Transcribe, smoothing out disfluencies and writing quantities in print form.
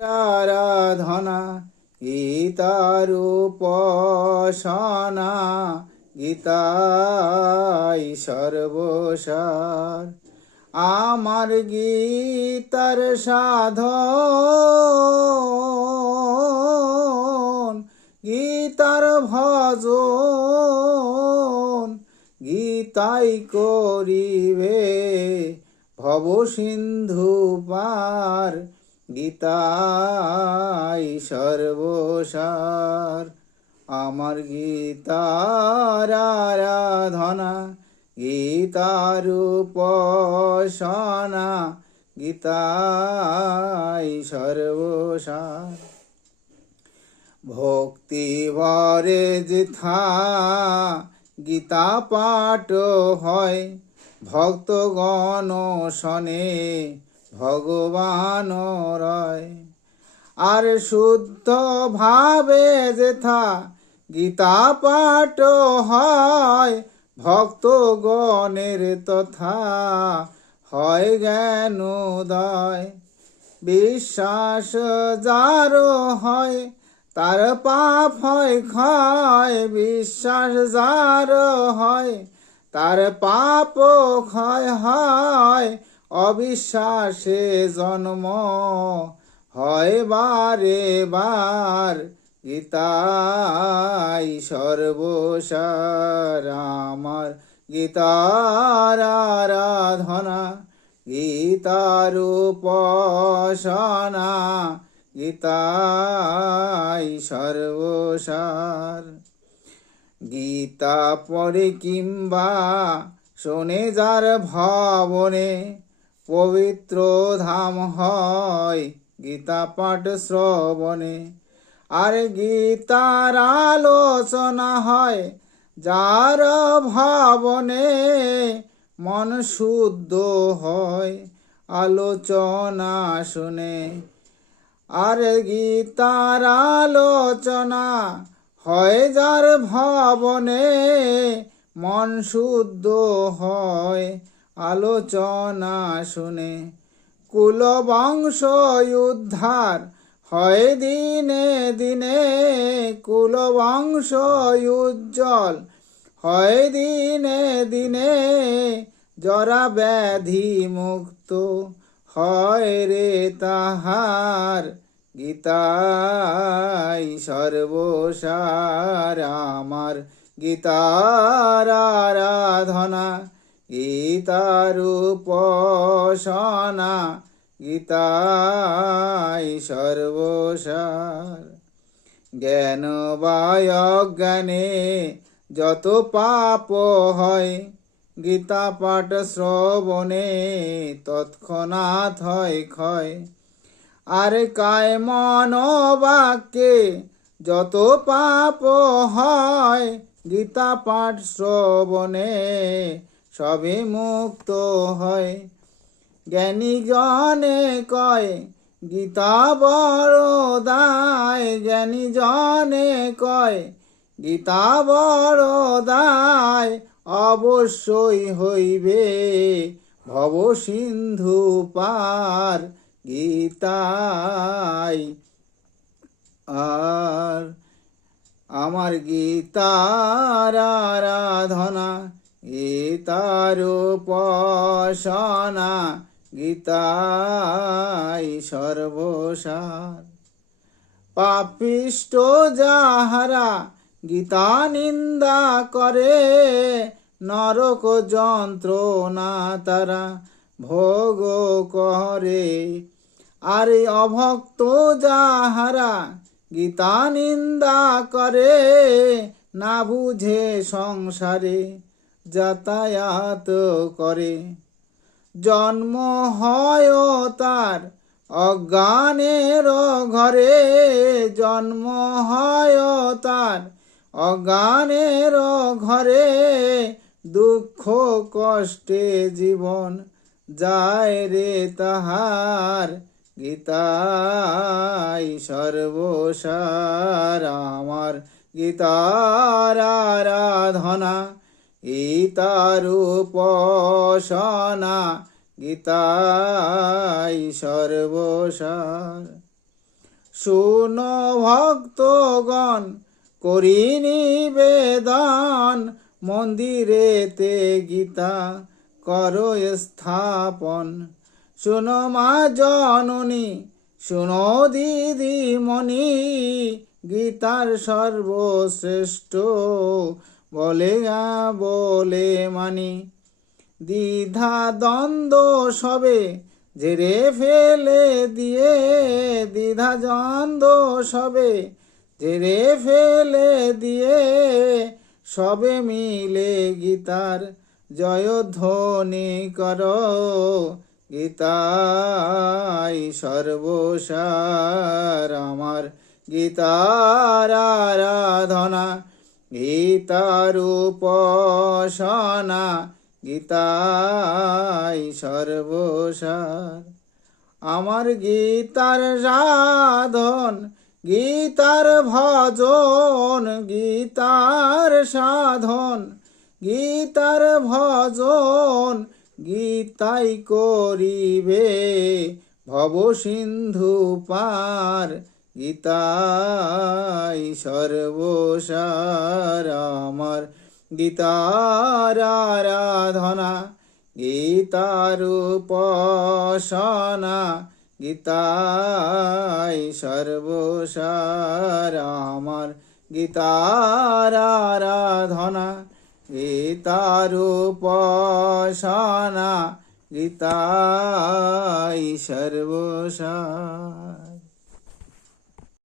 আরাধনা গীতার উপাসনা, গীতাই সর্বসার। আমার গীতার সাধন, গীতার ভজন, গীতাই করিবে ভব সিন্ধু পার, গীতাই সর্বসার। আমার গীতার আরাধনা, গীতার উপাসনা, গীতাই সর্বসার। ভক্তি ভরে যেথা গীতা পাঠ হয়, ভক্তগণ শনে ভগবান রয়। আর শুদ্ধ ভাবে যেথা গীতা পাঠ হয়, ভক্তগণের তথা হয় জ্ঞানোদয়। বিশ্বাস যার হয় তার পাপ হয় ক্ষয়, বিশ্বাস যার হয় তার পাপ ক্ষয় হয়। অবিশ্বাসে জন্ম হয় বারে বার, গীতাই সর্বসার। আমার গীতার আরাধনা, গীতার উপাসনা, গীতাই সর্বসার। গীতা পড়ে কিংবা শোনে যার ভবনে, পবিত্র ধাম হয় গীতা পাঠ শ্রবণে। আর গীতার আলোচনা হয় যার ভবনে, মন শুদ্ধ হয় আলোচনা শুনে। আর গীতার আলোচনা হয় যার ভবনে, মন শুদ্ধ হয় আলোচনা শুনে। কুল বংশ উদ্ধার হয় দিনে দিনে, কুল বংশ উজ্জ্বল হয় দিনে দিনে। জরা ব্যাধি মুক্ত হয় রে তাহার, গীতাই সর্বসার। আমার গীতার আরাধনা, গীতার উপাসনা, গীতাই সর্বসার। জ্ঞান বা অজ্ঞানে যত পাপ হয়, গীতা পাঠ শ্রবণে তৎক্ষণাৎ হয় ক্ষয়। আর কায় মন বাক্যে যত পাপ হয়, গীতা পাঠ শ্রবণে সবে মুক্ত হয়। জ্ঞানী জনে কয় গীতা বড় দায়, জ্ঞানী জনে কয় গীতা বড় দায়। অবশ্যই হইবে ভব সিন্ধু পার, গীতাই আর। আমার গীতার আরাধনা, গীতার উপাসনা, গীতাই সর্বসার। পাপিষ্ট যাহারা গীতা নিন্দা করে, নরক যন্ত্রণা তারা ভোগ করে। আর অভক্ত যাহারা গীতা নিন্দা করে, না বুঝে সংসারে যাতায়াত করে। জন্ম হয় তার অজ্ঞানের ঘরে, জন্ম হয় তার অজ্ঞানের ঘরে। দুঃখ কষ্টে জীবন যায় রে তাহার, গীতাই সর্বসার। আমার গীতার আরাধনা, গীতার উপাসনা, গীতাই সর্বসার। শুন ভক্তগণ করি নিবেদন, মন্দিরেতে গীতা করো স্থাপন। শুনো মা জননী, শুনো দিদিমণি, গীতার সর্বশ্রেষ্ঠ বলে বলে মানি। দ্বিধা দ্বন্দ্ব সবে ঝেড়ে ফেলে দিয়ে, দ্বিধা দ্বন্দ্ব সবে ঝেড়ে ফেলে দিয়ে, সবে মিলে গীতার জয়ধ্বনি করো। গীতাই সর্বসার আমার, গীতার আরাধনা, গীতার উপাসনা, গীতাই সর্বসার আমার। গীতার সাধন, গীতার ভজন, গীতার সাধন, গীতার ভজন, গীতাই করিবে ভব সিন্ধু পার। গীতাই সর্বসার আমার, গীতার আরাধনা, গীতার উপাসনা, গীতাই সর্বসার আমার। গীতার আরাধনা, গীতার উপাসনা, গীতাই সর্বসার।